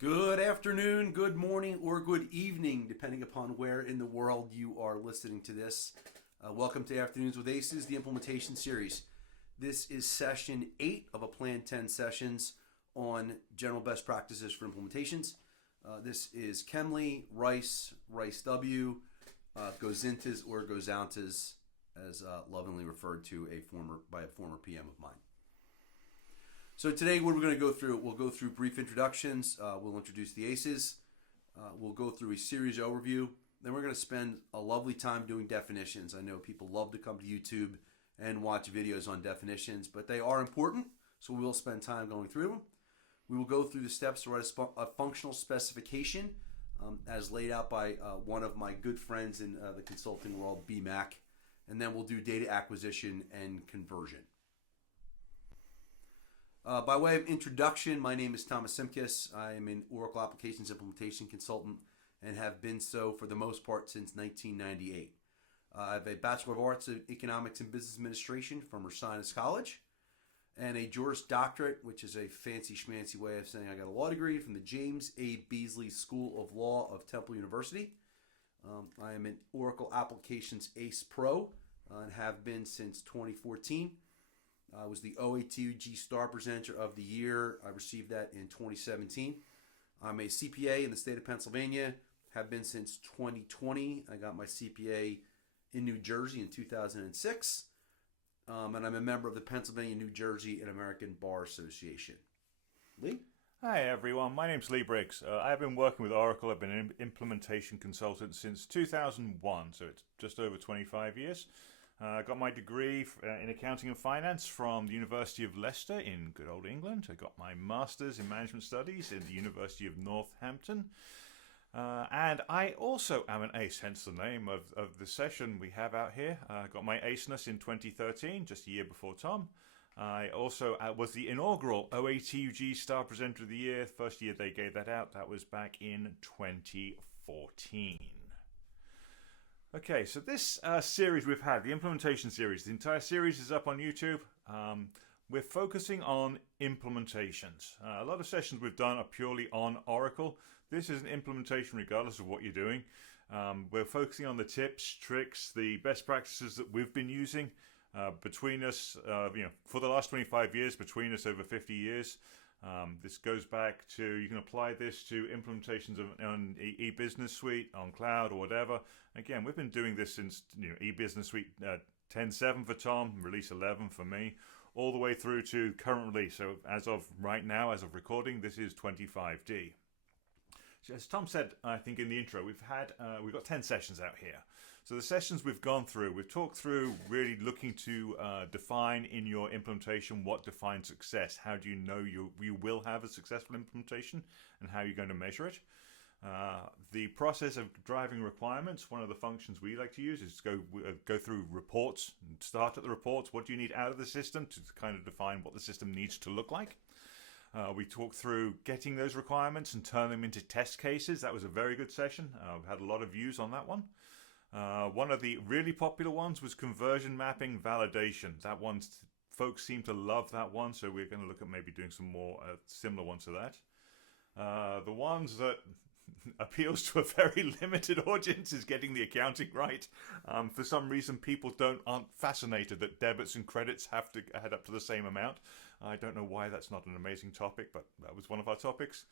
Good afternoon, good morning, or good evening, depending upon where in the world you are listening to this. Welcome to Afternoons with Aces, the implementation series. This is session 8 of a planned 10 sessions on general best practices for implementations. This is CEMLI, RICE, RICEW, GOZINTAS or GOZOUNTAS, as lovingly referred to by a former PM of mine. So today what we're going to go through, we'll go through brief introductions, we'll introduce the ACEs, we'll go through a series overview, then we're going to spend a lovely time doing definitions. I know people love to come to YouTube and watch videos on definitions, but they are important, so we will spend time going through them. We will go through the steps to write a functional specification as laid out by one of my good friends in the consulting world, BMAC, and then we'll do data acquisition and conversion. By way of introduction, my name is Thomas Simkiss. I am an Oracle Applications Implementation Consultant and have been so for the most part since 1998. I have a Bachelor of Arts in Economics and Business Administration from Ursinus College and a Juris Doctorate, which is a fancy schmancy way of saying I got a law degree from the James A. Beasley School of Law of Temple University. I am an Oracle Applications ACE Pro and have been since 2014. I was the OATUG Star Presenter of the Year. I received that in 2017. I'm a CPA in the state of Pennsylvania, have been since 2020. I got my CPA in New Jersey in 2006. And I'm a member of the Pennsylvania, New Jersey, and American Bar Association. Lee? Hi everyone, my name's Lee Briggs. I've been working with Oracle. I've been an implementation consultant since 2001, so it's just over 25 years. I got my degree in accounting and finance from the University of Leicester in good old England. I got my master's in management studies in the University of Northampton. And I also am an ACE, hence the name of the session we have out here. I got my ACEness in 2013, just a year before Tom. I also was the inaugural OATUG Star Presenter of the Year. The first year they gave that out, that was back in 2014. Okay, so this series we've had, the implementation series, the entire series is up on YouTube. We're focusing on implementations. A lot of sessions we've done are purely on Oracle. This is an implementation regardless of what you're doing. We're focusing on the tips, tricks, the best practices that we've been using between us, for the last 25 years, between us over 50 years. This goes back to, you can apply this to implementations on e-business suite, on cloud or whatever. Again, we've been doing this since e-business suite 10.7 for Tom, release 11 for me, all the way through to current release. So as of right now, as of recording, this is 25D. So as Tom said, I think in the intro, we've got 10 sessions out here. So the sessions we've gone through, we've talked through really looking to define in your implementation what defines success. How do you know you will have a successful implementation and how you're going to measure it? The process of driving requirements, one of the functions we like to use is to go through reports and start at the reports. What do you need out of the system to kind of define what the system needs to look like? We talked through getting those requirements and turn them into test cases. That was a very good session. We've had a lot of views on that one. One of the really popular ones was conversion mapping validation. That one, folks seem to love that one, so we're going to look at maybe doing some more similar ones to that. The ones that appeals to a very limited audience is getting the accounting right. For some reason, people aren't fascinated that debits and credits have to add up to the same amount. I don't know why that's not an amazing topic, but that was one of our topics.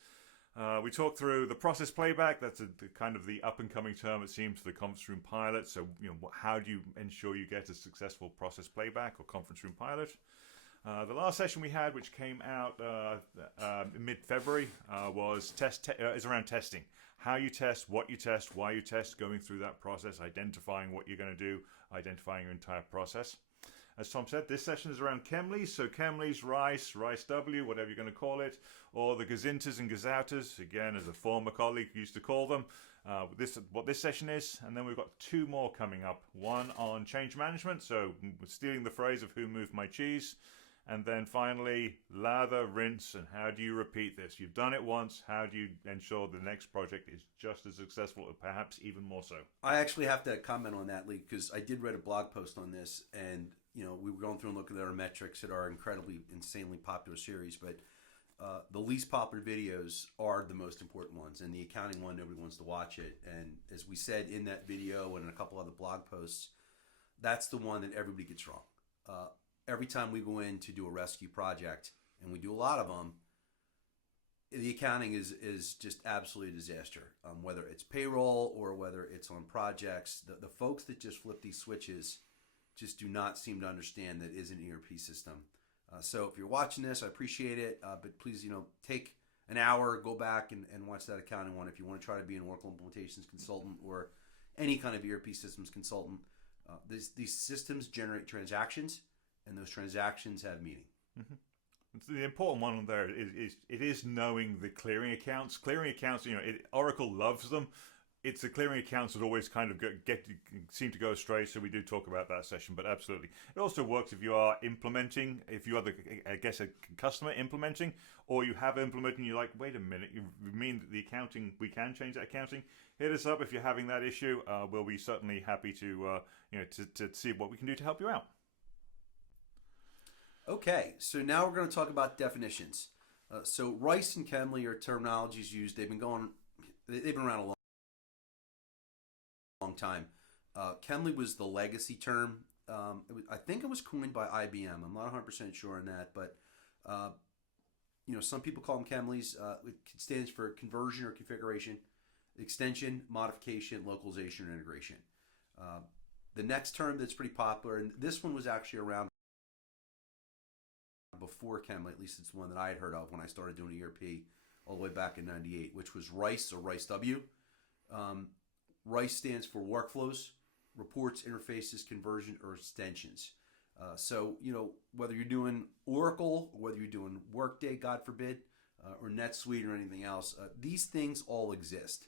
We talked through the process playback. That's kind of the up-and-coming term, it seems, for the conference room pilot. So, how do you ensure you get a successful process playback or conference room pilot? The last session we had, which came out in mid-February, is around testing. How you test, what you test, why you test, going through that process, identifying what you're going to do, identifying your entire process. As Tom said, this session is around CEMLI, so CEMLI's, RICE, RICEW, whatever you're going to call it, or the GOZINTAS and GOZOUTAS, again, as a former colleague used to call them. What this session is, and then we've got two more coming up. One on change management, so stealing the phrase of who moved my cheese. And then finally, lather, rinse, and how do you repeat this? You've done it once, how do you ensure the next project is just as successful, or perhaps even more so? I actually have to comment on that, Lee, because I did write a blog post on this, and we were going through and looking at our metrics at our incredibly, insanely popular series, but the least popular videos are the most important ones, and the accounting one, nobody wants to watch it. And as we said in that video and in a couple other blog posts, that's the one that everybody gets wrong. Every time we go in to do a rescue project, and we do a lot of them, the accounting is just absolutely a disaster. Whether it's payroll or whether it's on projects, the folks that just flip these switches just do not seem to understand that it is an ERP system. So if you're watching this, I appreciate it, but please, take an hour, go back and watch that accounting one if you want to try to be an Oracle implementations consultant or any kind of ERP systems consultant. These systems generate transactions, and those transactions have meaning. Mm-hmm. The important one there is knowing the clearing accounts. Clearing accounts, Oracle loves them. It's the clearing accounts that always kind of seem to go astray, so we do talk about that session, but absolutely. It also works if you are implementing, if you are a customer implementing, or you have implemented and you're like, wait a minute, you mean that the accounting, we can change that accounting? Hit us up if you're having that issue. We'll be certainly happy to see what we can do to help you out. Okay, so now we're going to talk about definitions. So RICE and CEMLI are terminologies used. They've been around a long time. CEMLI was the legacy term. I think it was coined by IBM. I'm not 100% sure on that, but some people call them CEMLIs. It stands for conversion or configuration, extension, modification, localization, or integration. The next term that's pretty popular, and this one was actually around before CEMLI, at least it's the one that I had heard of when I started doing ERP all the way back in '98, which was RICE or RICEW. RICE stands for workflows, reports, interfaces, conversion, or extensions. So, whether you're doing Oracle, or whether you're doing Workday, God forbid, or NetSuite or anything else, these things all exist.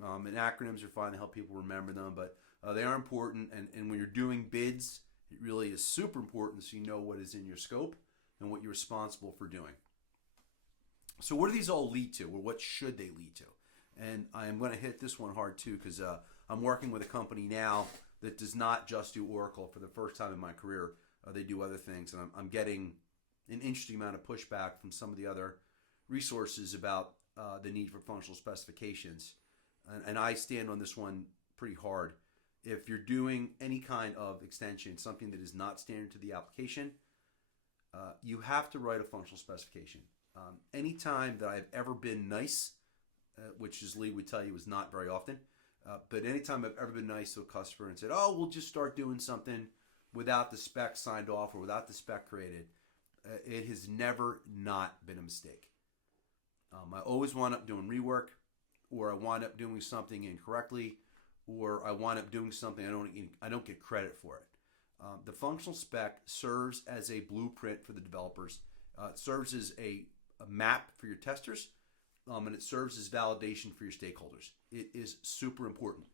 And acronyms are fine to help people remember them, but they are important. And when you're doing bids, it really is super important so you know what is in your scope and what you're responsible for doing. So what do these all lead to, or what should they lead to? And I'm going to hit this one hard too, because I'm working with a company now that does not just do Oracle. For the first time in my career, they do other things, and I'm getting an interesting amount of pushback from some of the other resources about the need for functional specifications. And I stand on this one pretty hard. If you're doing any kind of extension, something that is not standard to the application, you have to write a functional specification. Anytime that I've ever been nice, which as Lee would tell you is not very often, but anytime I've ever been nice to a customer and said, oh, we'll just start doing something without the spec signed off or without the spec created, it has never not been a mistake. I always wind up doing rework, or I wind up doing something incorrectly, or I wind up doing something I don't get credit for it. The functional spec serves as a blueprint for the developers. It serves as a map for your testers, and it serves as validation for your stakeholders. It is super important.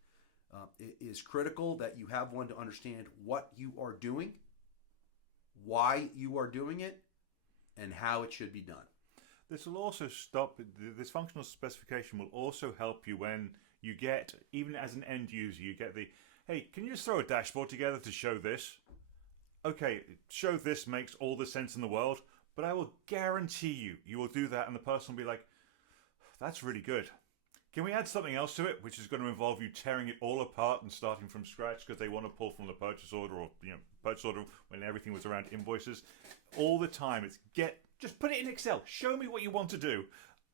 It is critical that you have one to understand what you are doing, why you are doing it, and how it should be done. This will also this functional specification will also help you when you get, even as an end user, you get hey, can you just throw a dashboard together to show this? Okay, show this makes all the sense in the world, but I will guarantee you will do that and the person will be like, that's really good. Can we add something else to it, which is going to involve you tearing it all apart and starting from scratch because they want to pull from the purchase order, or purchase order when everything was around invoices? All the time, just put it in Excel. Show me what you want to do,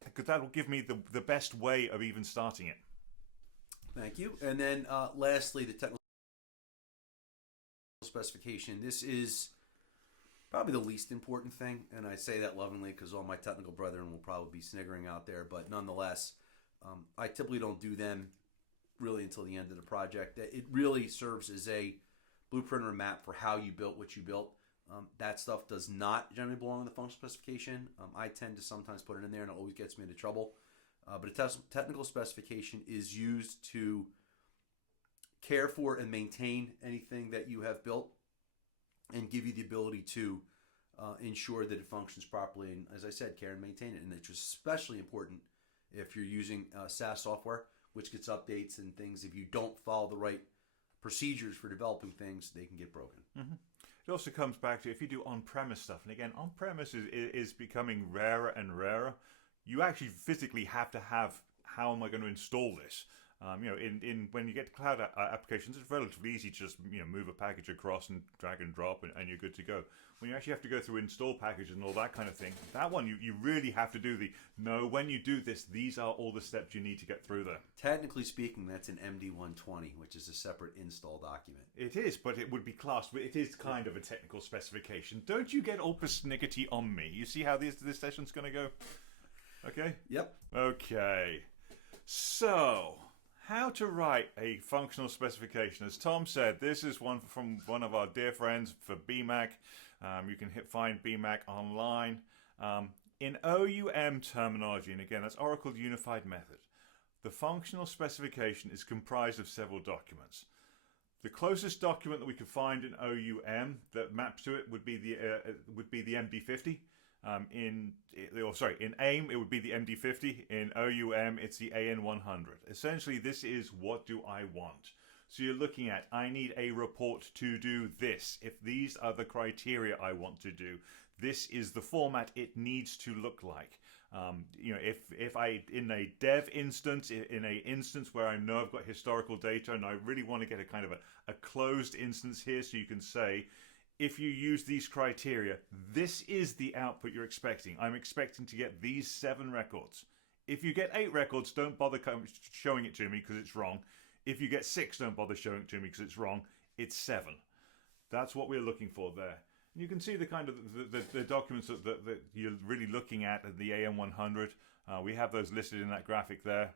because that will give me the best way of even starting it. Thank you. And then lastly, the technical specification. This is probably the least important thing, and I say that lovingly because all my technical brethren will probably be sniggering out there, but nonetheless, I typically don't do them really until the end of the project. It really serves as a blueprint or map for how you built what you built. That stuff does not generally belong in the functional specification. I tend to sometimes put it in there, and it always gets me into trouble. But a technical specification is used to care for and maintain anything that you have built and give you the ability to ensure that it functions properly. And as I said, care and maintain it. And it's especially important if you're using SaaS software, which gets updates and things. If you don't follow the right procedures for developing things, they can get broken. Mm-hmm. It also comes back to if you do on-premise stuff, and again, on-premise is becoming rarer and rarer. You actually physically have to have, how am I going to install this? In when you get to cloud applications, it's relatively easy to just move a package across and drag and drop, and you're good to go. When you actually have to go through install packages and all that kind of thing, that one you really have to do when you do this, these are all the steps you need to get through there. Technically speaking, that's an MD120, which is a separate install document. It is, but it would be classed. It is kind of a technical specification. Don't you get all persnickety on me? You see how this session's going to go? Okay? Yep. Okay. So, how to write a functional specification. As Tom said, this is one from one of our dear friends for BMAC. You can find BMAC online. In OUM terminology, and again, that's Oracle Unified Method, the functional specification is comprised of several documents. The closest document that we could find in OUM that maps to it would be the MD50. In AIM, it would be the MD50. In OUM, it's the AN100. Essentially, this is what do I want. So you're looking at, I need a report to do this. If these are the criteria I want to do, this is the format it needs to look like. If I, in a dev instance, in a instance where I know I've got historical data and I really want to get a kind of a closed instance here, so you can say, if you use these criteria, this is the output you're expecting. I'm expecting to get these 7 records. If you get 8 records, don't bother showing it to me because it's wrong. If you get 6, don't bother showing it to me because it's wrong. It's 7. That's what we're looking for there. And you can see the kind of the documents that you're really looking at the AM100. We have those listed in that graphic there.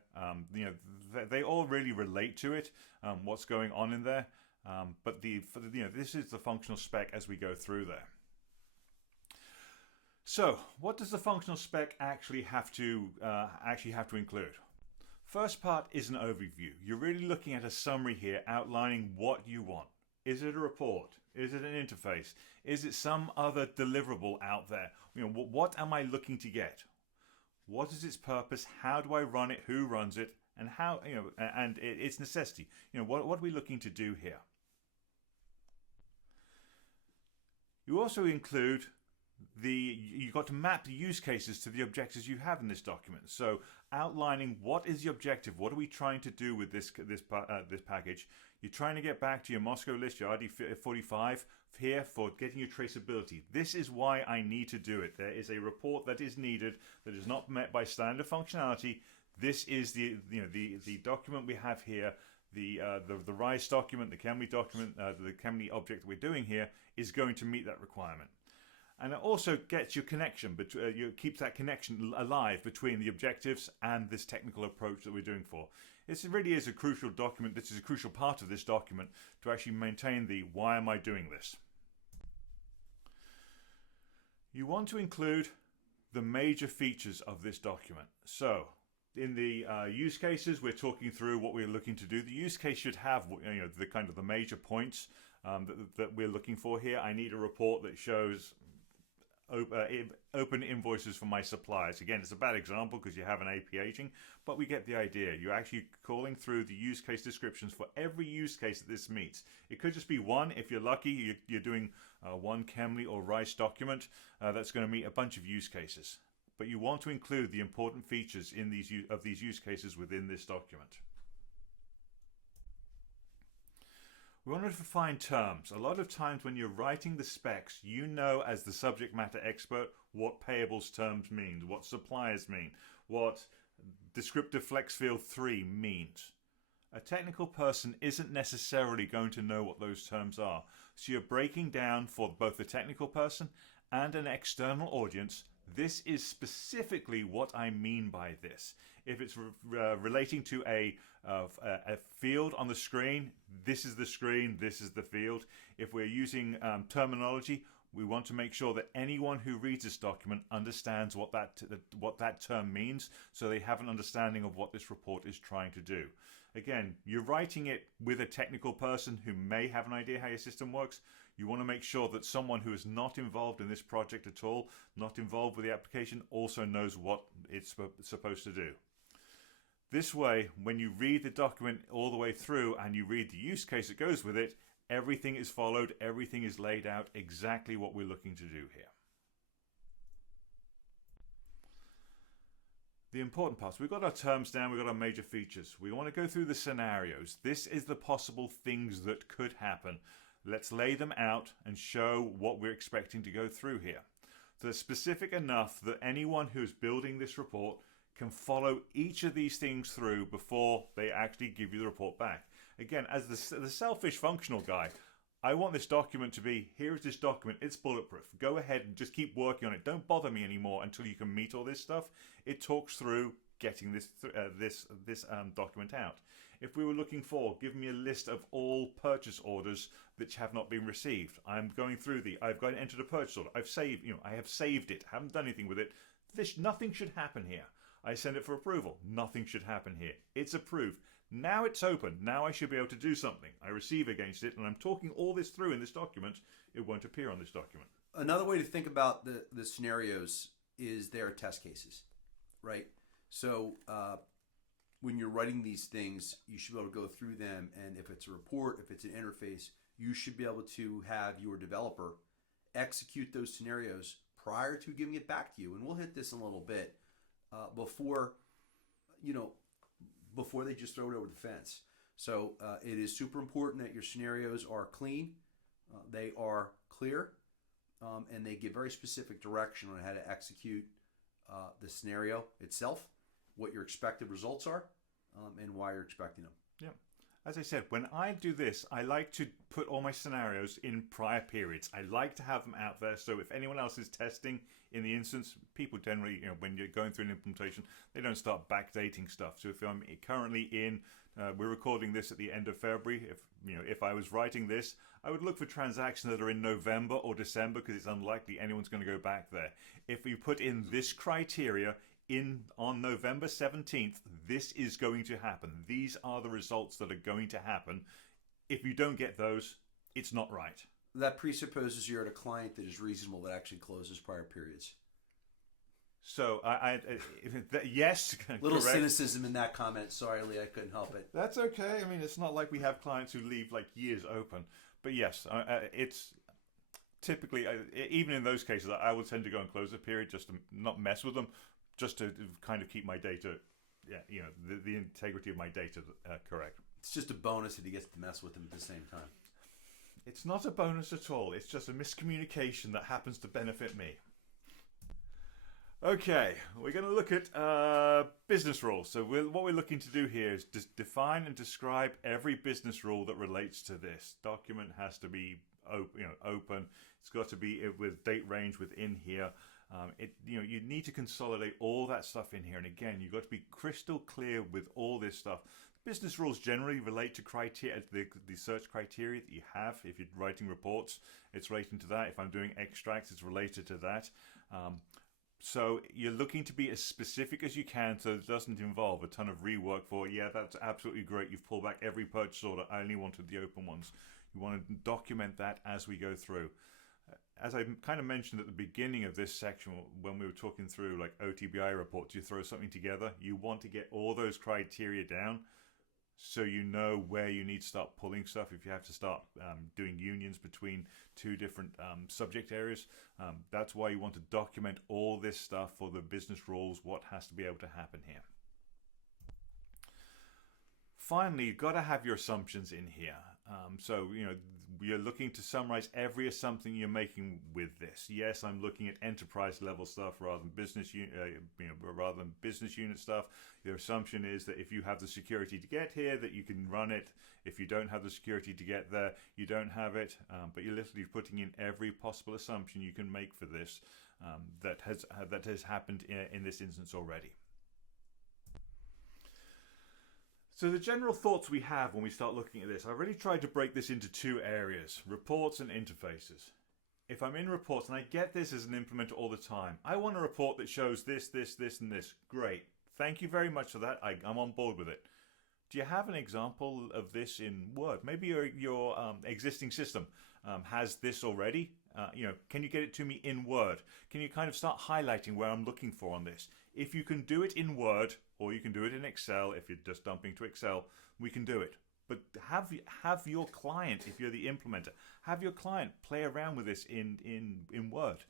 They all really relate to it. What's going on in there? But this is the functional spec as we go through there. So, what does the functional spec actually have to include? First part is an overview. You're really looking at a summary here outlining what you want. Is it a report? Is it an interface? Is it some other deliverable out there? What am I looking to get? What is its purpose? How do I run it? Who runs it? And how, and its necessity. What are we looking to do here? You also include you've got to map the use cases to the objectives you have in this document. So outlining what is the objective, what are we trying to do with this package. You're trying to get back to your Moscow list, your RD45 here for getting your traceability. This is why I need to do it. There is a report that is needed that is not met by standard functionality. This is the document we have here. The RICE document, the CEMLI document, the CEMLI object that we're doing here is going to meet that requirement. And it also gets your connection, keeps that connection alive between the objectives and this technical approach that we're doing for. This really is a crucial document. This is a crucial part of this document to actually maintain the why am I doing this. You want to include the major features of this document. So in the use cases, we're talking through what we're looking to do. The use case should have the kind of the major points that we're looking for here. I need a report that shows open invoices for my suppliers. Again, it's a bad example because you have an AP aging, but we get the idea. You're actually calling through the use case descriptions for every use case that this meets. It could just be one. If you're lucky, you're doing one CEMLI or RICE document that's going to meet a bunch of use cases. But you want to include the important features in these use cases within this document. We want to define terms. A lot of times when you're writing the specs, you know as the subject matter expert what payables terms mean, what suppliers mean, what descriptive flex field 3 means. A technical person isn't necessarily going to know what those terms are. So you're breaking down for both the technical person and an external audience. This is specifically what I mean by this. If it's relating to a field on the screen, this is the screen, this is the field. If we're using terminology, we want to make sure that anyone who reads this document understands what that term means, so they have an understanding of what this report is trying to do. Again, you're writing it with a technical person who may have an idea how your system works. You want to make sure that someone who is not involved in this project at all, not involved with the application, also knows what it's supposed to do. This way, when you read the document all the way through and you read the use case that goes with it, everything is followed, everything is laid out, exactly what we're looking to do here. The important parts, we've got our terms down, we've got our major features. We want to go through the scenarios. This is the possible things that could happen. Let's lay them out and show what we're expecting to go through here. So they're specific enough that anyone who's building this report can follow each of these things through before they actually give you the report back. Again, as the selfish functional guy, I want this document to be, here's this document, it's bulletproof. Go ahead and just keep working on it. Don't bother me anymore until you can meet all this stuff. It talks through getting this document out. If we were looking for, give me a list of all purchase orders that have not been received. I'm going through I've got to enter a purchase order. I have saved it, haven't done anything with it. Nothing should happen here. I send it for approval. Nothing should happen here. It's approved. Now it's open. Now I should be able to do something. I receive against it, and I'm talking all this through in this document. It won't appear on this document. Another way to think about the scenarios is there are test cases, right? So when you're writing these things, you should be able to go through them, and if it's a report, if it's an interface, you should be able to have your developer execute those scenarios prior to giving it back to you. And we'll hit this in a little bit before they just throw it over the fence. So it is super important that your scenarios are clean, they are clear, and they give very specific direction on how to execute the scenario itself, what your expected results are, and why you're expecting them. Yeah. As I said, when I do this, I like to put all my scenarios in prior periods. I like to have them out there, so if anyone else is testing in the instance, people generally, when you're going through an implementation, they don't start backdating stuff. So if I'm currently we're recording this at the end of February. If I was writing this, I would look for transactions that are in November or December, because it's unlikely anyone's going to go back there. If we put in this criteria on November 17th, this is going to happen. These are the results that are going to happen. If you don't get those, it's not right. That presupposes you're at a client that is reasonable, that actually closes prior periods. So yes, little correct. Cynicism in that comment. Sorry, Lee, I couldn't help it. That's okay. I mean, it's not like we have clients who leave like years open. But yes, it's typically, even in those cases, I would tend to go and close the period just to not mess with them, just to kind of keep my data, the integrity of my data correct. It's just a bonus that he gets to mess with them at the same time. It's not a bonus at all. It's just a miscommunication that happens to benefit me. Okay, we're going to look at business rules. So what we're looking to do here is just define and describe every business rule that relates to this. Document has to be open. It's got to be with date range within here. You need to consolidate all that stuff in here. And again, you've got to be crystal clear with all this stuff. Business rules generally relate to criteria, the search criteria that you have. If you're writing reports, it's relating to that. If I'm doing extracts, it's related to that. So you're looking to be as specific as you can so it doesn't involve a ton of rework for, yeah, that's absolutely great. You've pulled back every purchase order. I only wanted the open ones. You want to document that as we go through. As I kind of mentioned at the beginning of this section, when we were talking through like OTBI reports, you throw something together, you want to get all those criteria down so you know where you need to start pulling stuff. If you have to start doing unions between two different subject areas, that's why you want to document all this stuff for the business rules, what has to be able to happen here. Finally, you've got to have your assumptions in here. So, you're looking to summarize every assumption you're making with this. Yes, I'm looking at enterprise level stuff rather than business unit stuff. Your assumption is that if you have the security to get here, that you can run it. If you don't have the security to get there, you don't have it. But you're literally putting in every possible assumption you can make for this that has happened in this instance already. So the general thoughts we have when we start looking at this, I really tried to break this into two areas, reports and interfaces. If I'm in reports, and I get this as an implementer all the time, I want a report that shows this, this, this, and this. Great. Thank you very much for that. I'm on board with it. Do you have an example of this in Word? Maybe your existing system has this already. Can you get it to me in Word? Can you kind of start highlighting where I'm looking for on this? If you can do it in Word, or you can do it in Excel, if you're just dumping to Excel, we can do it. But have your client, if you're the implementer, have your client play around with this in Word.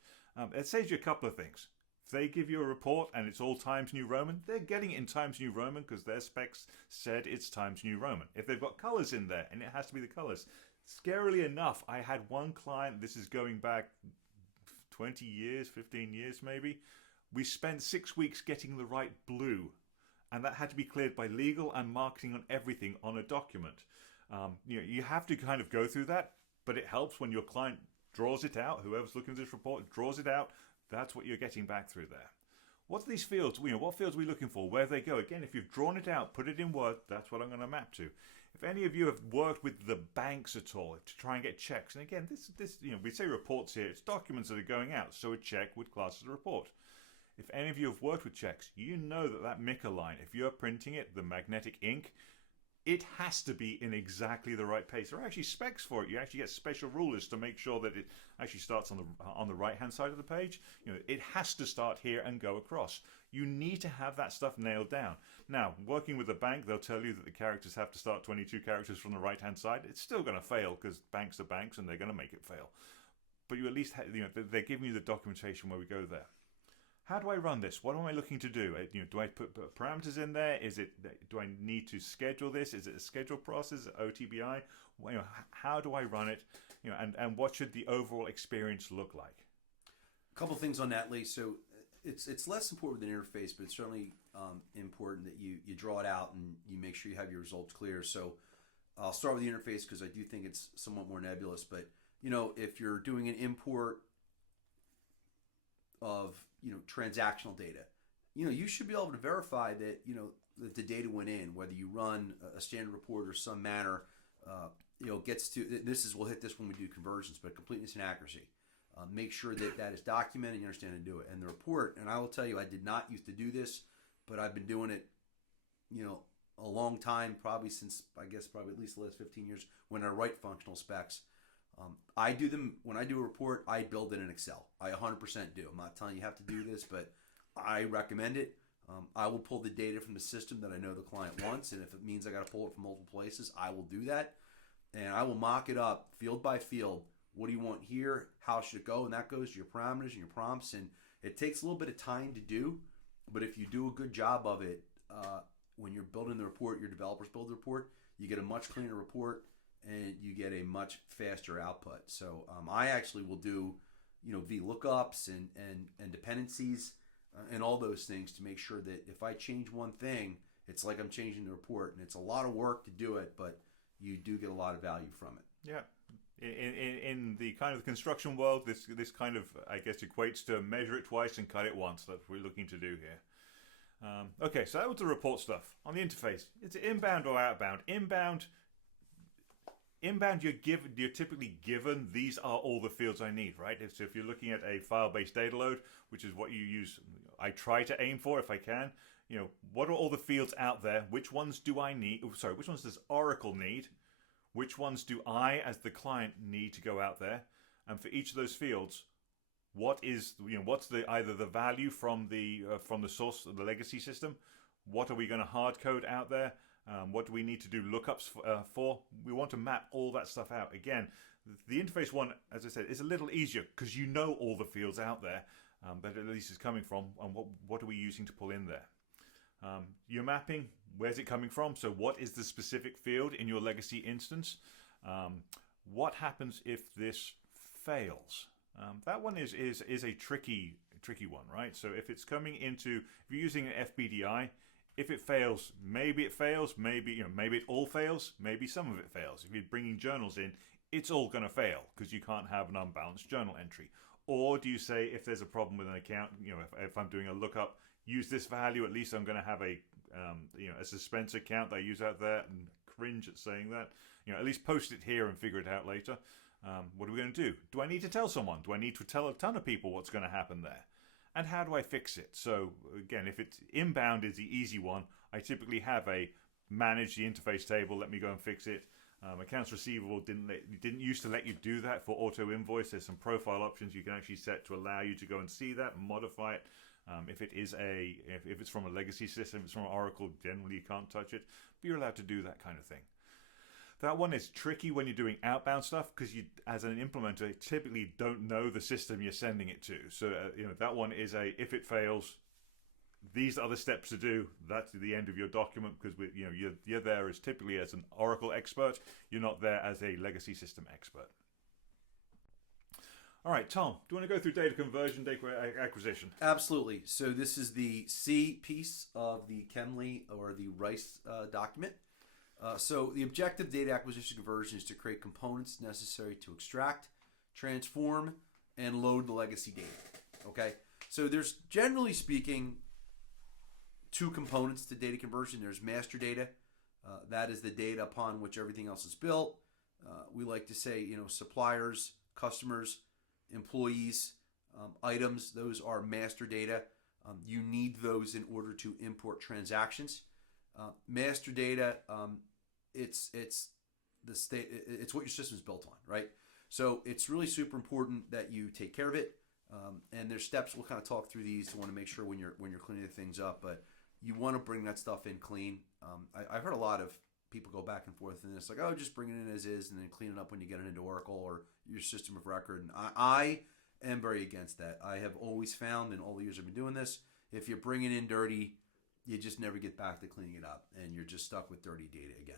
It saves you a couple of things. If they give you a report and it's all Times New Roman, they're getting it in Times New Roman because their specs said it's Times New Roman. If they've got colors in there, and it has to be the colors. Scarily enough, I had one client, this is going back 20 years, 15 years maybe. We spent 6 weeks getting the right blue, and that had to be cleared by legal and marketing on everything on a document. You have to kind of go through that, but it helps when your client draws it out. Whoever's looking at this report draws it out. That's what you're getting back through there. What's these fields? What fields are we looking for? Where they go? Again, if you've drawn it out, put it in Word. That's what I'm going to map to. If any of you have worked with the banks at all to try and get checks, and again, this we say reports here. It's documents that are going out, so a check would class as a report. If any of you have worked with checks, you know that Mica line, if you're printing it, the magnetic ink, it has to be in exactly the right place. There are actually specs for it. You actually get special rulers to make sure that it actually starts on the right-hand side of the page. It has to start here and go across. You need to have that stuff nailed down. Now, working with a bank, they'll tell you that the characters have to start 22 characters from the right-hand side. It's still going to fail because banks are banks and they're going to make it fail. But you at least they're giving you the documentation where we go there. How do I run this? What am I looking to do? Do I put parameters in there? Do I need to schedule this? Is it a schedule process, OTBI? How do I run it? And what should the overall experience look like? A couple things on that, Lee. So it's less important with an interface, but it's certainly important that you draw it out and you make sure you have your results clear. So I'll start with the interface because I do think it's somewhat more nebulous. But if you're doing an import of transactional data, you should be able to verify that that the data went in, whether you run a standard report or some manner gets to we'll hit this when we do conversions, but completeness and accuracy. Make sure that is documented and you understand how to do it. And the report, and I will tell you, I did not used to do this, but I've been doing it a long time, probably since probably at least the last 15 years when I write functional specs. I do them when I do a report. I build it in Excel. I 100% do. I'm not telling you have to do this, but I recommend it. I will pull the data from the system that I know the client wants, and if it means I got to pull it from multiple places, I will do that, and I will mock it up field by field. What do you want here? How should it go? And that goes to your parameters and your prompts, and it takes a little bit of time to do, but if you do a good job of it, when you're building the report, your developers build the report, you get a much cleaner report. And you get a much faster output. So I actually will do, VLOOKUPs and dependencies and all those things to make sure that if I change one thing, it's like I'm changing the report. And it's a lot of work to do it, but you do get a lot of value from it. Yeah. In the kind of construction world, this kind of, I guess, equates to measure it twice and cut it once. That's what we're looking to do here. Okay, so that was the report stuff. On the interface, it's inbound or outbound. Inbound, you're typically given, these are all the fields I need, right? So if you're looking at a file-based data load, which is what you use, I try to aim for if I can, what are all the fields out there? Which ones do I need? Which ones does Oracle need? Which ones do I, as the client, need to go out there? And for each of those fields, what's either the value from the source of the legacy system? What are we going to hard code out there? What do we need to do lookups for? We want to map all that stuff out. Again, the interface one, as I said, is a little easier because you know all the fields out there that at least is coming from, and what are we using to pull in there. Your mapping, where's it coming from? So what is the specific field in your legacy instance? What happens if this fails? That one is a tricky one, right? So if it's coming into, if you're using an FBDI, if it fails, maybe maybe it all fails, maybe some of it fails. If you're bringing journals in, it's all going to fail because you can't have an unbalanced journal entry. Or do you say if there's a problem with an account, if I'm doing a lookup, use this value, at least I'm going to have a suspense account that I use out there, and cringe at saying that. At least post it here and figure it out later. What are we going to do? Do I need to tell someone? Do I need to tell a ton of people what's going to happen there? And how do I fix it? So again, if it's inbound is the easy one, I typically have a manage the interface table, let me go and fix it. Accounts receivable didn't used to let you do that for auto invoice. There's some profile options you can actually set to allow you to go and see that and modify it. If it's from a legacy system, if it's from Oracle, generally you can't touch it, but you're allowed to do that kind of thing. That one is tricky when you're doing outbound stuff because you, as an implementer, typically don't know the system you're sending it to. So that one is if it fails, these are the steps to do. That's the end of your document because you're there as typically as an Oracle expert. You're not there as a legacy system expert. All right, Tom, do you want to go through data conversion, data acquisition? Absolutely. So this is the C piece of the CEMLI or the RICE document. So the objective data acquisition conversion is to create components necessary to extract, transform, and load the legacy data. Okay? So there's, generally speaking, two components to data conversion. There's master data. That is the data upon which everything else is built. We like to say, suppliers, customers, employees, items, those are master data. You need those in order to import transactions. Master data, it's the state. It's what your system is built on, right? So it's really super important that you take care of it. And there's steps. We'll kind of talk through these to want to make sure when you're cleaning things up, but you want to bring that stuff in clean. I've heard a lot of people go back and forth, and it's like, oh, just bring it in as is, and then clean it up when you get it into Oracle or your system of record. And I am very against that. I have always found in all the years I've been doing this, if you bring it in dirty, you just never get back to cleaning it up, and you're just stuck with dirty data again.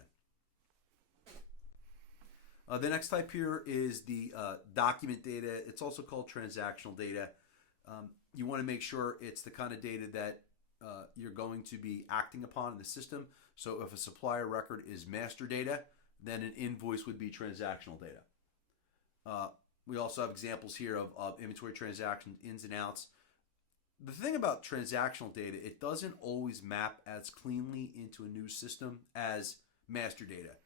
The next type here is the document data. It's also called transactional data. You want to make sure it's the kind of data that you're going to be acting upon in the system. So if a supplier record is master data, then an invoice would be transactional data. We also have examples here of inventory transactions, ins and outs. The thing about transactional data, it doesn't always map as cleanly into a new system as master data.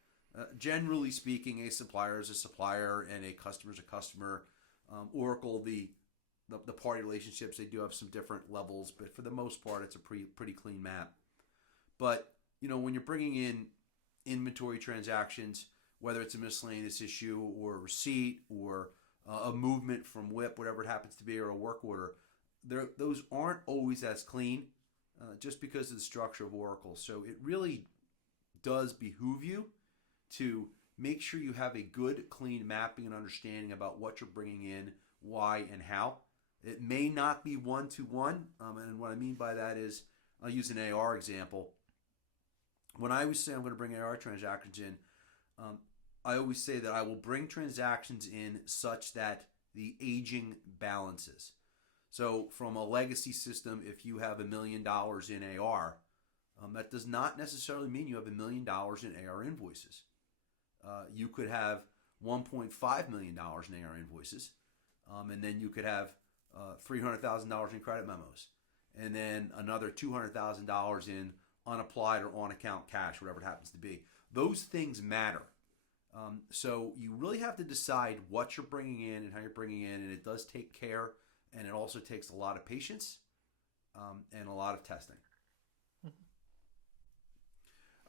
Generally speaking, a supplier is a supplier and a customer is a customer. Oracle, the party relationships, they do have some different levels, but for the most part, it's a pretty clean map. But when you're bringing in inventory transactions, whether it's a miscellaneous issue or a receipt or a movement from WIP, whatever it happens to be, or a work order, those aren't always as clean just because of the structure of Oracle. So it really does behoove you to make sure you have a good, clean mapping and understanding about what you're bringing in, why, and how. It may not be one-to-one, and what I mean by that is, I'll use an AR example. When I always say I'm going to bring AR transactions in, I always say that I will bring transactions in such that the aging balances. So from a legacy system, if you have $1 million in AR, that does not necessarily mean you have $1 million in AR invoices. You could have $1.5 million in AR invoices, and then you could have $300,000 in credit memos, and then another $200,000 in unapplied or on-account cash, whatever it happens to be. Those things matter. So you really have to decide what you're bringing in and how you're bringing in, and it does take care, and it also takes a lot of patience and a lot of testing.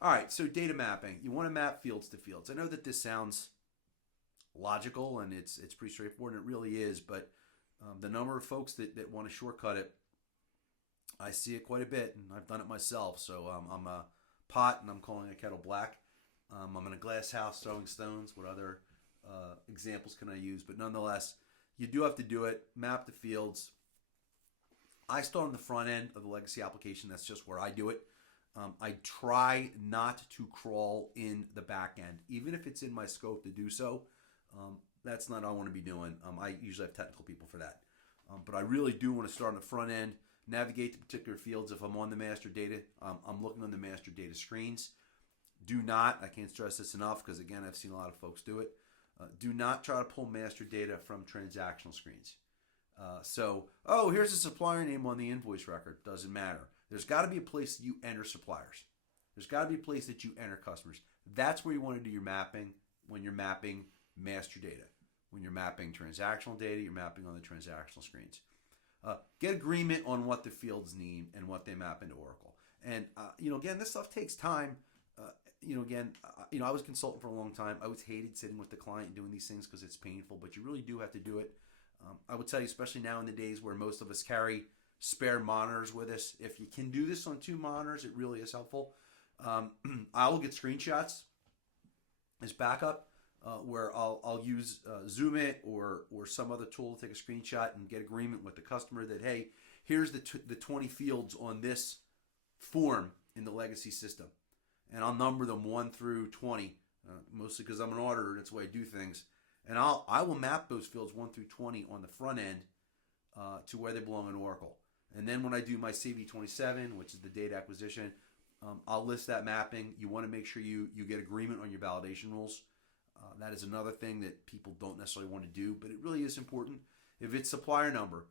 All right, so data mapping. You want to map fields to fields. I know that this sounds logical and it's pretty straightforward, and it really is, but the number of folks that want to shortcut it, I see it quite a bit, and I've done it myself. So I'm a pot, and I'm calling a kettle black. I'm in a glass house throwing stones. What other examples can I use? But nonetheless, you do have to do it. Map the fields. I start on the front end of the legacy application. That's just where I do it. I try not to crawl in the back end, even if it's in my scope to do so. That's not what I want to be doing. I usually have technical people for that. But I really do want to start on the front end, navigate to particular fields. If I'm on the master data, I'm looking on the master data screens. Do not, I can't stress this enough because, again, I've seen a lot of folks do it. Do not try to pull master data from transactional screens. Here's a supplier name on the invoice record. Doesn't matter. There's got to be a place that you enter suppliers. There's got to be a place that you enter customers. That's where you want to do your mapping when you're mapping master data. When you're mapping transactional data, you're mapping on the transactional screens. Get agreement on what the fields need and what they map into Oracle. And, again, this stuff takes time. I was a consultant for a long time. I always hated sitting with the client and doing these things because it's painful, but you really do have to do it. I would tell you, especially now in the days where most of us carry spare monitors with us, if you can do this on 2 monitors, it really is helpful. I will get screenshots as backup, where I'll use Zoom It or some other tool to take a screenshot and get agreement with the customer that, hey, here's the 20 fields on this form in the legacy system, and I'll number them 1 through 20, mostly because I'm an auditor. That's the way I do things, and I will map those fields 1 through 20 on the front end to where they belong in Oracle. And then when I do my CV27, which is the data acquisition, I'll list that mapping. You want to make sure you get agreement on your validation rules. That is another thing that people don't necessarily want to do, but it really is important. If it's supplier number,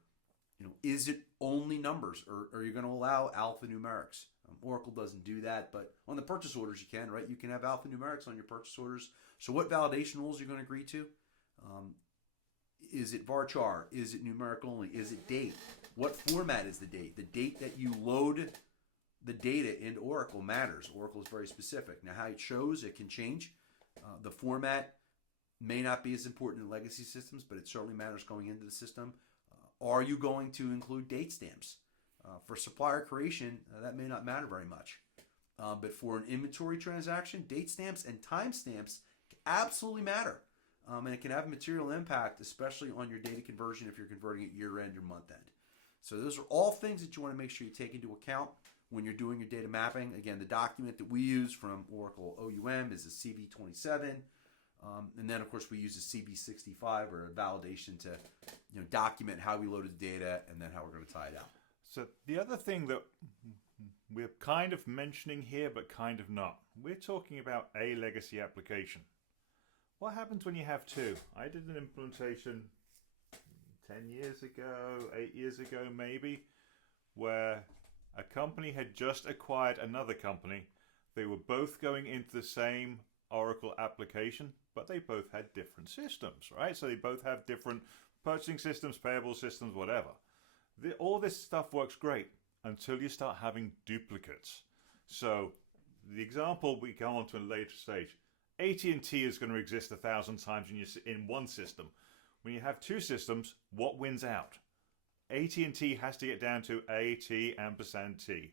is it only numbers, or are you going to allow alphanumerics? Oracle doesn't do that, but on the purchase orders you can, right? You can have alphanumerics on your purchase orders. So what validation rules are you going to agree to? Is it varchar? Is it numeric only? Is it date? What format is the date? The date that you load the data into Oracle matters. Oracle is very specific. Now, how it shows, it can change. The format may not be as important in legacy systems, but it certainly matters going into the system. Are you going to include date stamps? For supplier creation, that may not matter very much. But for an inventory transaction, date stamps and time stamps absolutely matter. And it can have a material impact, especially on your data conversion if you're converting at year-end or month-end. So those are all things that you want to make sure you take into account when you're doing your data mapping. Again, the document that we use from Oracle OUM is a CV27. And then, of course, we use a CV65 or a validation to document how we loaded the data and then how we're going to tie it out. So the other thing that we're kind of mentioning here, but kind of not, we're talking about a legacy application. What happens when you have two? I did an implementation 10 years ago, 8 years ago maybe, where a company had just acquired another company. They were both going into the same Oracle application, but they both had different systems, right? So they both have different purchasing systems, payable systems, whatever. All this stuff works great until you start having duplicates. So the example we go on to a later stage, AT&T is going to exist 1,000 times in one system. When you have two systems, what wins out? AT&T has to get down to AT ampersand T.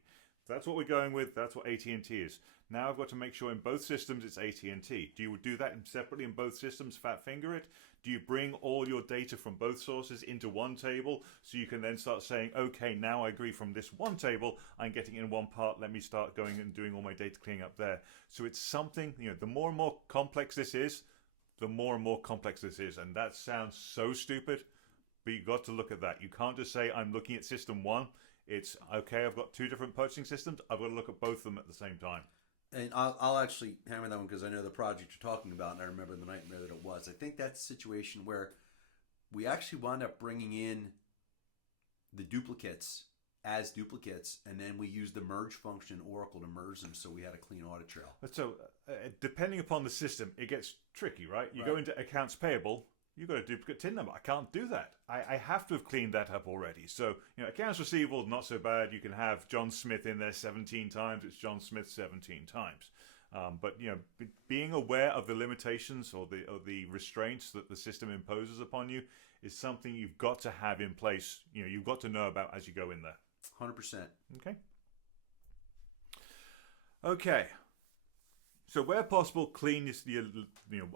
That's what we're going with. That's what AT&T is. Now I've got to make sure in both systems it's AT&T. Do you do that separately in both systems, fat finger it? Do you bring all your data from both sources into one table so you can then start saying, okay, now I agree from this one table, I'm getting in one part, let me start going and doing all my data cleaning up there. So it's something, the more and more complex this is, the more and more complex this is. And that sounds so stupid, but you've got to look at that. You can't just say, I'm looking at system one. It's, okay, I've got two different purchasing systems. I've got to look at both of them at the same time. And I'll actually hammer that one because I know the project you're talking about, and I remember the nightmare that it was. I think that's a situation where we actually wound up bringing in the duplicates as duplicates, and then we used the merge function in Oracle to merge them, so we had a clean audit trail. So depending upon the system, it gets tricky, right? You go into accounts payable, you've got a duplicate TIN number. I can't do that. I have to have cleaned that up already. So, accounts receivable, not so bad. You can have John Smith in there 17 times. It's John Smith 17 times. But, being aware of the limitations or the restraints that the system imposes upon you is something you've got to have in place. You've got to know about as you go in there. 100%. Okay. So where possible, clean is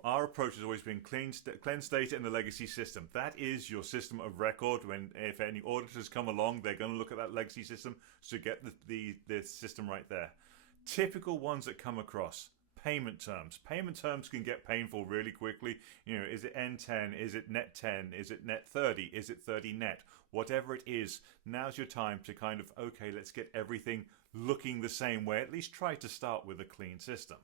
our approach has always been cleanse data in the legacy system. That is your system of record. If any auditors come along, they're going to look at that legacy system to get the system right there. Typical ones that come across: payment terms. Payment terms can get painful really quickly. Is it N10? Is it net 10? Is it net 30? Is it 30 net? Whatever it is, now's your time to kind of, okay, let's get everything looking the same way. At least try to start with a clean system.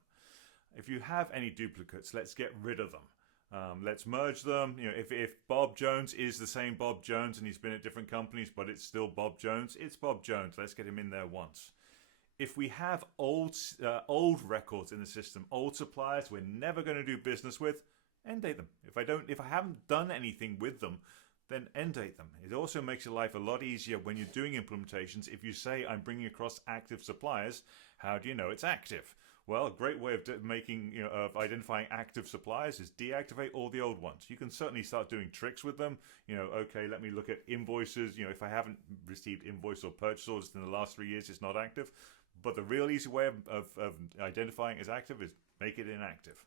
If you have any duplicates, let's get rid of them. Let's merge them. If Bob Jones is the same Bob Jones and he's been at different companies, but it's still Bob Jones, it's Bob Jones. Let's get him in there once. If we have old records in the system, old suppliers we're never going to do business with, end date them. If I haven't done anything with them, then end date them. It also makes your life a lot easier when you're doing implementations. If you say, I'm bringing across active suppliers, how do you know it's active? Well, a great way of identifying active suppliers is deactivate all the old ones. You can certainly start doing tricks with them. Okay, let me look at invoices. If I haven't received invoice or purchase orders in the last 3 years, it's not active. But the real easy way of identifying as active is make it inactive.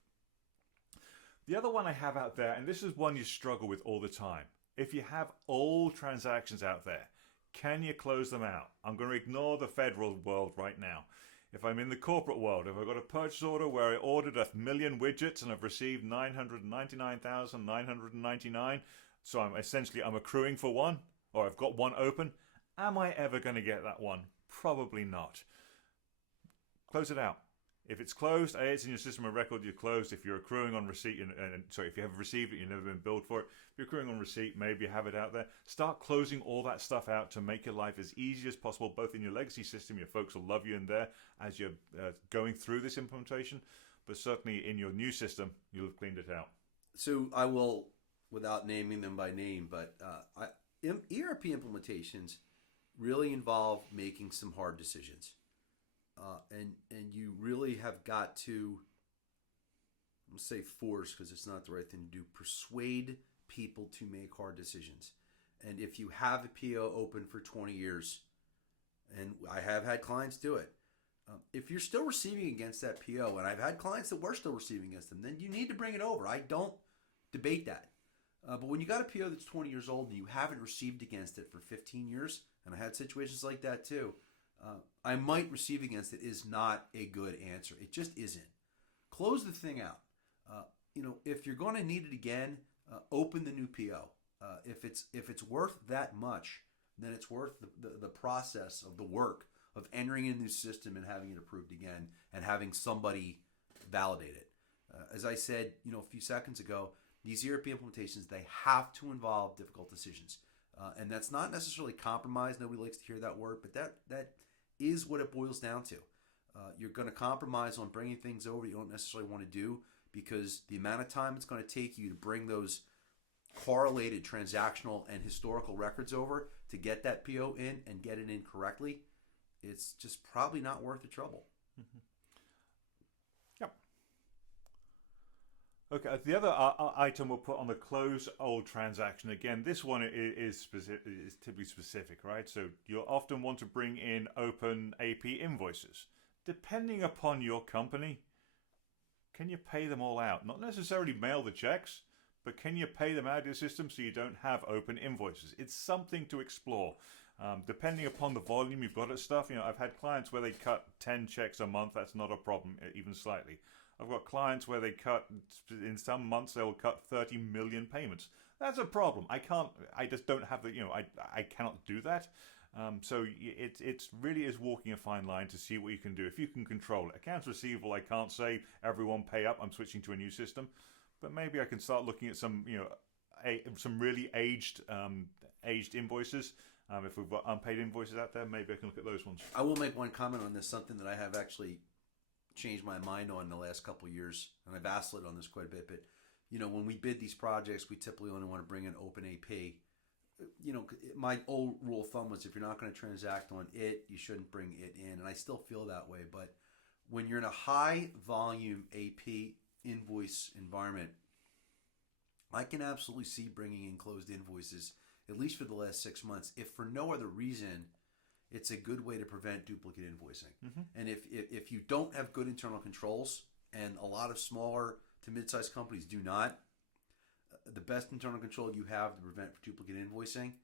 The other one I have out there, and this is one you struggle with all the time. If you have old transactions out there, can you close them out? I'm going to ignore the federal world right now. If I'm in the corporate world, if I've got a purchase order where I ordered 1 million widgets and I've received 999,999, so I'm accruing for one, or I've got one open, am I ever going to get that one? Probably not. Close it out. If it's closed, it's in your system of record, you're closed. If you're accruing on receipt, if you have received it, you've never been billed for it. If you're accruing on receipt, maybe you have it out there. Start closing all that stuff out to make your life as easy as possible, both in your legacy system. Your folks will love you in there as you're going through this implementation, but certainly in your new system, you'll have cleaned it out. So I will, without naming them by name, but ERP implementations really involve making some hard decisions. And you really have got to, I'm going to say force because it's not the right thing to do, persuade people to make hard decisions. And if you have a PO open for 20 years, and I have had clients do it, if you're still receiving against that PO, and I've had clients that were still receiving against them, then you need to bring it over. I don't debate that. But when you got a PO that's 20 years old and you haven't received against it for 15 years, and I had situations like that too, I might receive against it is not a good answer. It just isn't. Close the thing out. If you're going to need it again, open the new PO. If it's worth that much, then it's worth the process of the work of entering in a new system and having it approved again and having somebody validate it. As I said, a few seconds ago, these ERP implementations, they have to involve difficult decisions. And that's not necessarily compromise. Nobody likes to hear that word, but that is what it boils down to. You're going to compromise on bringing things over you don't necessarily want to do because the amount of time it's going to take you to bring those correlated transactional and historical records over to get that PO in and get it in correctly, it's just probably not worth the trouble. Mm-hmm. Yep. Okay, the other item we'll put on the close old transaction. Again, this one is typically specific, right? So you'll often want to bring in open AP invoices. Depending upon your company, can you pay them all out? Not necessarily mail the checks, but can you pay them out of your system so you don't have open invoices? It's something to explore. Depending upon the volume you've got of stuff, I've had clients where they cut 10 checks a month. That's not a problem, even slightly. I've got clients where they cut, in some months, they'll cut 30 million payments. That's a problem. I just don't have the, I cannot do that. So it really is walking a fine line to see what you can do. If you can control it. Accounts receivable, I can't say everyone pay up. I'm switching to a new system. But maybe I can start looking at some, some really aged invoices. If we've got unpaid invoices out there, maybe I can look at those ones. I will make one comment on this, something that I have actually changed my mind on in the last couple of years, and I vacillated on this quite a bit, but when we bid these projects, we typically only want to bring in open AP. My old rule of thumb was if you're not going to transact on it, you shouldn't bring it in, and I still feel that way. But when you're in a high volume AP invoice environment, I can absolutely see bringing in closed invoices, at least for the last 6 months, if for no other reason. It's a good way to prevent duplicate invoicing. Mm-hmm. And if you don't have good internal controls, and a lot of smaller to mid-sized companies do not, the best internal control you have to prevent duplicate invoicing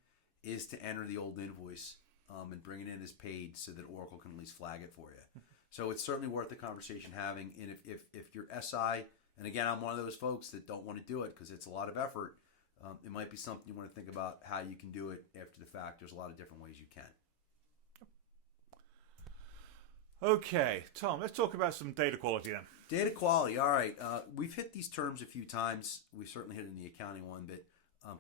is to enter the old invoice and bring it in as paid so that Oracle can at least flag it for you. Mm-hmm. So it's certainly worth the conversation having. And if your SI, and again, I'm one of those folks that don't want to do it because it's a lot of effort, it might be something you want to think about how you can do it after the fact. There's a lot of different ways you can. Okay, Tom, let's talk about some data quality then. Data quality, all right. We've hit these terms a few times. We certainly hit it in the accounting one, but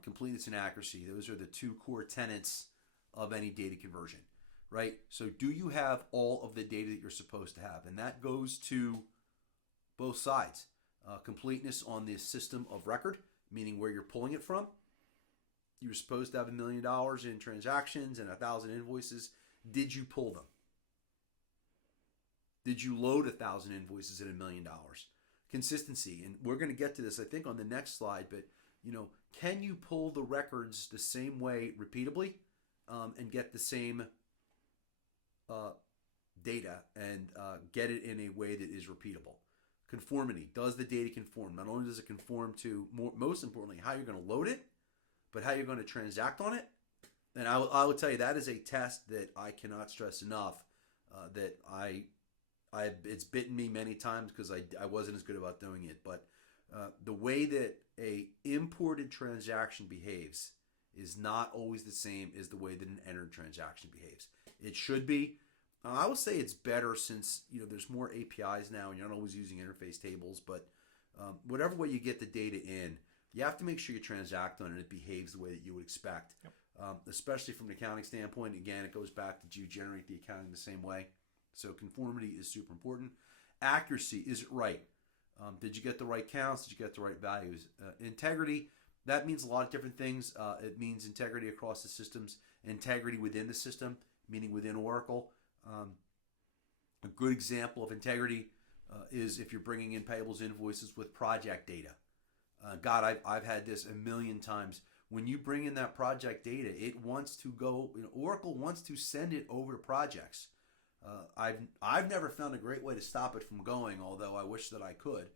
completeness and accuracy, those are the two core tenets of any data conversion, right? So do you have all of the data that you're supposed to have? And that goes to both sides. Completeness on the system of record, meaning where you're pulling it from. You're supposed to have $1 million in transactions and 1,000 invoices. Did you pull them? Did you load 1,000 invoices at $1 million? Consistency, and we're going to get to this, I think, on the next slide. But can you pull the records the same way repeatably, and get the same data and get it in a way that is repeatable? Conformity. Does the data conform? Not only does it conform to, most importantly, how you're going to load it, but how you're going to transact on it. And I will tell you that is a test that I cannot stress enough. That it's bitten me many times because I wasn't as good about doing it. But the way that a imported transaction behaves is not always the same as the way that an entered transaction behaves. It should be. I will say it's better since there's more APIs now and you're not always using interface tables. But whatever way you get the data in, you have to make sure you transact on it and it behaves the way that you would expect. Yep. Especially from an accounting standpoint. Again, it goes back to, do you generate the accounting the same way? So conformity is super important. Accuracy, is it right? Did you get the right counts? Did you get the right values? Integrity, that means a lot of different things. It means integrity across the systems, integrity within the system, meaning within Oracle. A good example of integrity is if you're bringing in payables invoices with project data. God, I've had this a million times. When you bring in that project data, it wants to go, Oracle wants to send it over to projects. I've never found a great way to stop it from going, although I wish that I could.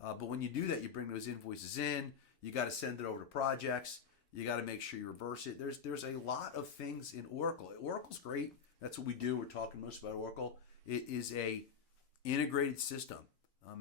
But when you do that, you bring those invoices in, you got to send it over to projects, you got to make sure you reverse it. There's a lot of things in Oracle. Oracle's great. That's what we do. We're talking most about Oracle. It is a integrated system,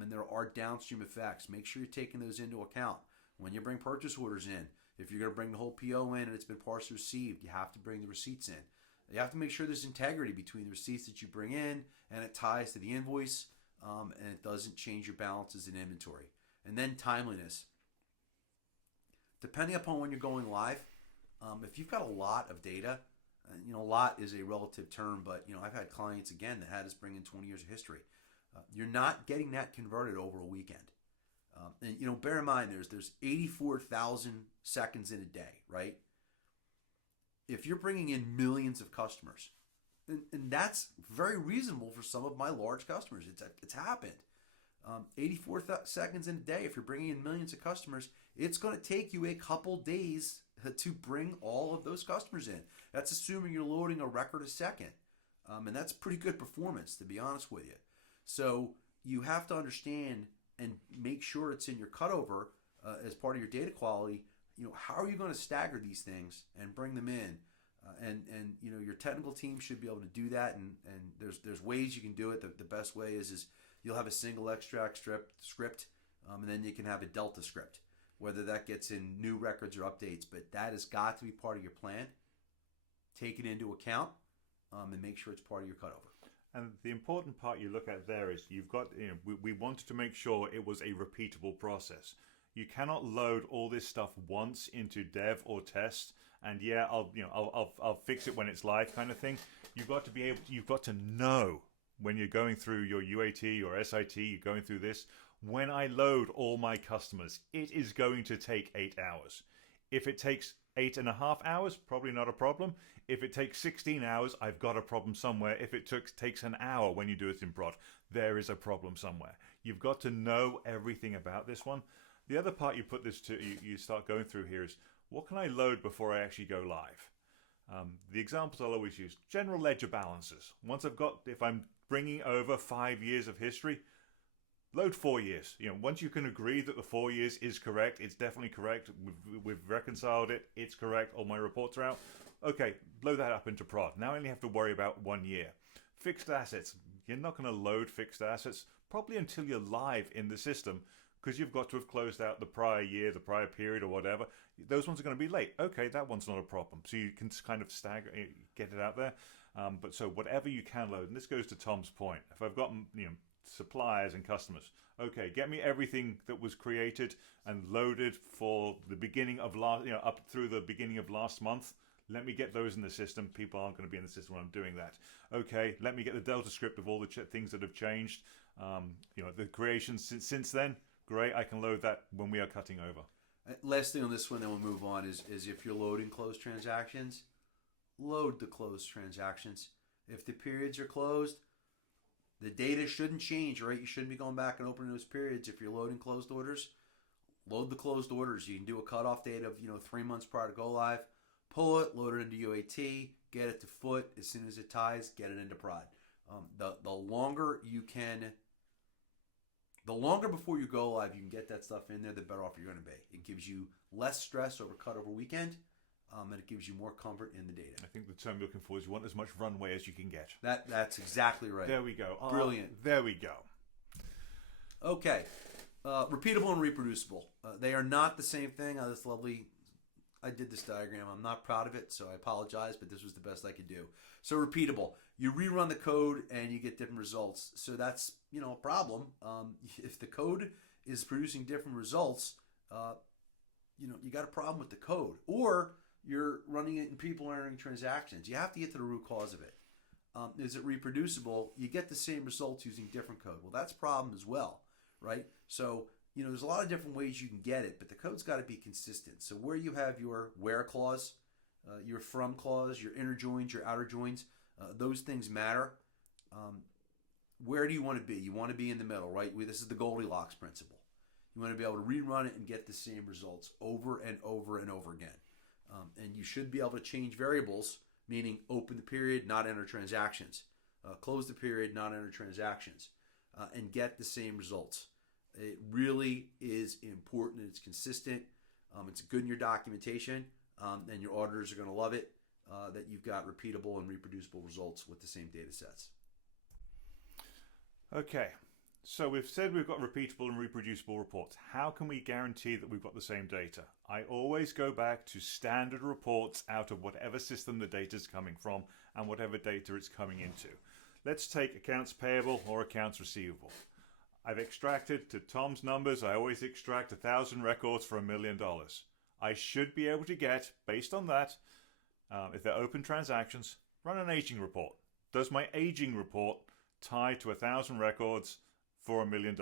and there are downstream effects. Make sure you're taking those into account. When you bring purchase orders in, if you're going to bring the whole PO in and it's been partially received, you have to bring the receipts in. You have to make sure there's integrity between the receipts that you bring in and it ties to the invoice, and it doesn't change your balances in inventory. And then timeliness. Depending upon when you're going live, if you've got a lot of data, a lot is a relative term, but I've had clients again that had us bring in 20 years of history. You're not getting that converted over a weekend. And bear in mind, there's 84,000 seconds in a day, right? If you're bringing in millions of customers, and that's very reasonable for some of my large customers. It's happened. 84 seconds in a day. If you're bringing in millions of customers, it's going to take you a couple days to bring all of those customers in. That's assuming you're loading a record a second, and that's pretty good performance, to be honest with you. So you have to understand and make sure it's in your cutover as part of your data quality. How are you going to stagger these things and bring them in? And your technical team should be able to do that. And there's ways you can do it. The best way is you'll have a single extract script, and then you can have a delta script, whether that gets in new records or updates. But that has got to be part of your plan. Take it into account, and make sure it's part of your cutover. And the important part you look at there is you've got, we wanted to make sure it was a repeatable process. You cannot load all this stuff once into dev or test, and I'll fix it when it's live kind of thing. You've got to know when you're going through your UAT or SIT, you're going through this. When I load all my customers, it is going to take 8 hours. If it takes 8.5 hours, probably not a problem. If it takes 16 hours, I've got a problem somewhere. If it takes an hour when you do it in prod, there is a problem somewhere. You've got to know everything about this one. The other part you start going through here is, what can I load before I actually go live? The examples I'll always use, general ledger balances. If I'm bringing over 5 years of history, load 4 years. Once you can agree that the 4 years is correct, it's definitely correct. We've reconciled it. It's correct. All my reports are out. Okay, load that up into prod. Now I only have to worry about 1 year. Fixed assets. You're not going to load fixed assets probably until you're live in the system, because you've got to have closed out the prior year, the prior period, or whatever. Those ones are going to be late. Okay, that one's not a problem. So you can kind of stagger, get it out there. But so whatever you can load, and this goes to Tom's point. If I've got suppliers and customers, okay, get me everything that was created and loaded for the beginning of up through the beginning of last month. Let me get those in the system. People aren't going to be in the system when I'm doing that. Okay, let me get the delta script of all the things that have changed. The creations since then. Great, I can load that when we are cutting over. Last thing on this one, then we'll move on, is if you're loading closed transactions, load the closed transactions. If the periods are closed, the data shouldn't change, right? You shouldn't be going back and opening those periods. If you're loading closed orders, load the closed orders. You can do a cutoff date of 3 months prior to go live, pull it, load it into UAT, get it to foot. As soon as it ties, get it into prod. The longer you can The longer before you go live you can get that stuff in there, the better off you're going to be. It gives you less stress over cutover weekend, and it gives you more comfort in the data. I think the term you're looking for is you want as much runway as you can get. That's exactly right. There we go. Brilliant. There we go. Okay. Repeatable and reproducible. They are not the same thing. I did this diagram. I'm not proud of it, so I apologize, but this was the best I could do. So repeatable. You rerun the code and you get different results. So that's, a problem. If the code is producing different results, you got a problem with the code. Or you're running it and people are entering transactions. You have to get to the root cause of it. Is it reproducible? You get the same results using different code. Well, that's a problem as well, right? So, there's a lot of different ways you can get it, but the code's got to be consistent. So where you have your where clause, your from clause, your inner joins, your outer joins, those things matter. Where do you want to be? You want to be in the middle, right? This is the Goldilocks principle. You want to be able to rerun it and get the same results over and over and over again. And you should be able to change variables, meaning open the period, not enter transactions. Close the period, not enter transactions. And get the same results. It really is important and it's consistent. It's good in your documentation, and your auditors are going to love it, that you've got repeatable and reproducible results with the same data sets. Okay, so we've said we've got repeatable and reproducible reports. How can we guarantee that we've got the same data? I always go back to standard reports out of whatever system the data is coming from and whatever data it's coming into. Let's take accounts payable or accounts receivable. I've extracted, to Tom's numbers, I always extract 1,000 records for $1 million. I should be able to get, based on that, if they're open transactions, run an aging report. Does my aging report tie to 1,000 records for $1 million?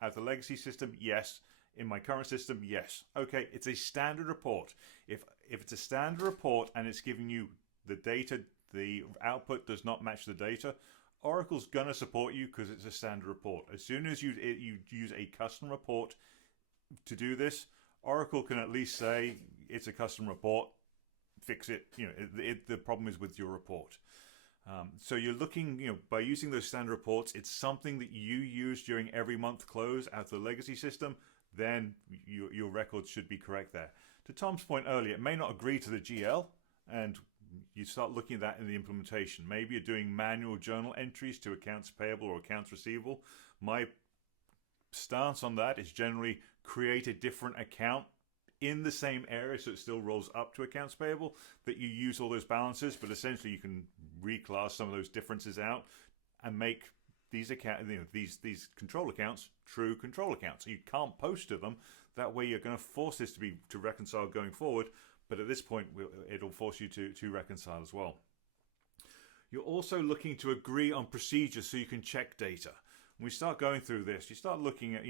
At the legacy system, yes. In my current system, yes. Okay, it's a standard report. If it's a standard report and it's giving you the data, the output does not match the data, Oracle's going to support you because it's a standard report. As soon as you use a custom report to do this, Oracle can at least say it's a custom report, fix it. The problem is with your report. So you're looking, by using those standard reports, it's something that you use during every month close out of the legacy system, then your records should be correct there. To Tom's point earlier, it may not agree to the GL, and you start looking at that in the implementation. Maybe you're doing manual journal entries to accounts payable or accounts receivable. My stance on that is generally create a different account in the same area so it still rolls up to accounts payable, that you use all those balances, but essentially you can reclass some of those differences out and make these these control accounts true control accounts. So you can't post to them. That way you're going to force this to reconcile going forward. But at this point, it'll force you to reconcile as well. You're also looking to agree on procedures so you can check data. When we start going through this, you start looking at,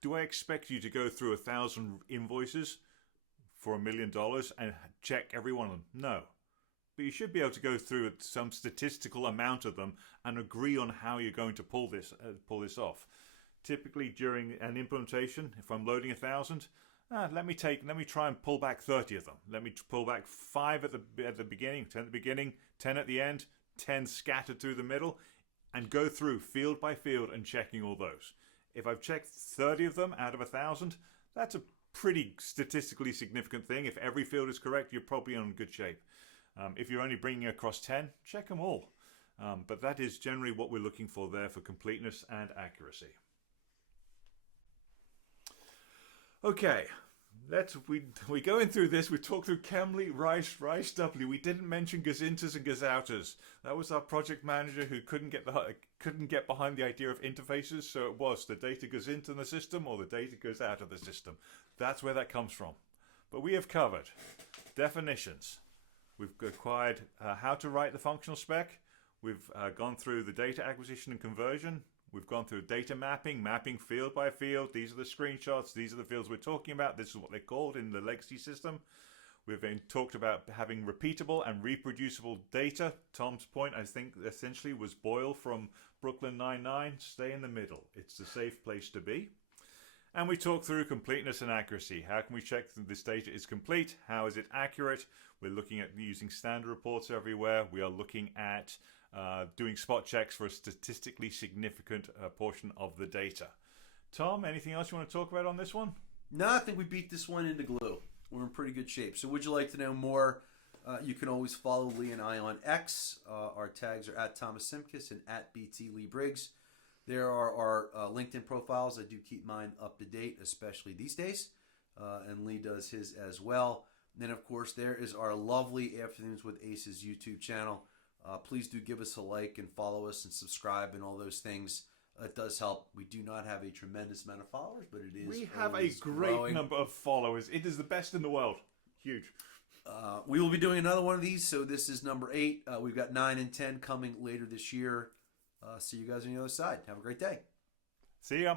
do I expect you to go through 1,000 invoices for $1 million and check every one of them? No. But you should be able to go through some statistical amount of them and agree on how you're going to pull this off. Typically during an implementation, if I'm loading 1,000, let me try and pull back 30 of them. Let me pull back 5 at the beginning, 10 at the beginning, 10 at the end, 10 scattered through the middle, and go through field by field and checking all those. If I've checked 30 of them out of 1,000, that's a pretty statistically significant thing. If every field is correct, you're probably in good shape. If you're only bringing across 10, check them all. But that is generally what we're looking for there for completeness and accuracy. Okay, we going through this. We talked through CEMLI, RICE, RICEW. We didn't mention gazintas and gazouters. That was our project manager who couldn't get behind the idea of interfaces. So it was the data goes into the system or the data goes out of the system. That's where that comes from. But we have covered definitions. We've acquired how to write the functional spec. We've gone through the data acquisition and conversion. We've gone through data mapping field by field. These are the screenshots. These are the fields we're talking about. This is what they're called in the legacy system. We've then talked about having repeatable and reproducible data. Tom's point, I think, essentially was Boyle from Brooklyn Nine-Nine. Stay in the middle. It's the safe place to be. And we talked through completeness and accuracy. How can we check that this data is complete? How is it accurate? We're looking at using standard reports everywhere. We are looking at doing spot checks for a statistically significant portion of the data. Tom, anything else you want to talk about on this one? No, I think we beat this one into glue. We're in pretty good shape. So would you like to know more? You can always follow Lee and I on X. Our tags are at Thomas Simkiss and at BT Lee Briggs. There are our LinkedIn profiles. I do keep mine up to date, especially these days. And Lee does his as well. And then, of course, there is our lovely Afternoons with Aces YouTube channel. Please do give us a like and follow us and subscribe and all those things. It does help. We do not have a tremendous amount of followers, but it is. We have a great growing. number of followers. It is the best in the world. Huge. We will be doing another one of these. So this is number 8. We've got 9 and 10 coming later this year. See you guys on the other side. Have a great day. See ya.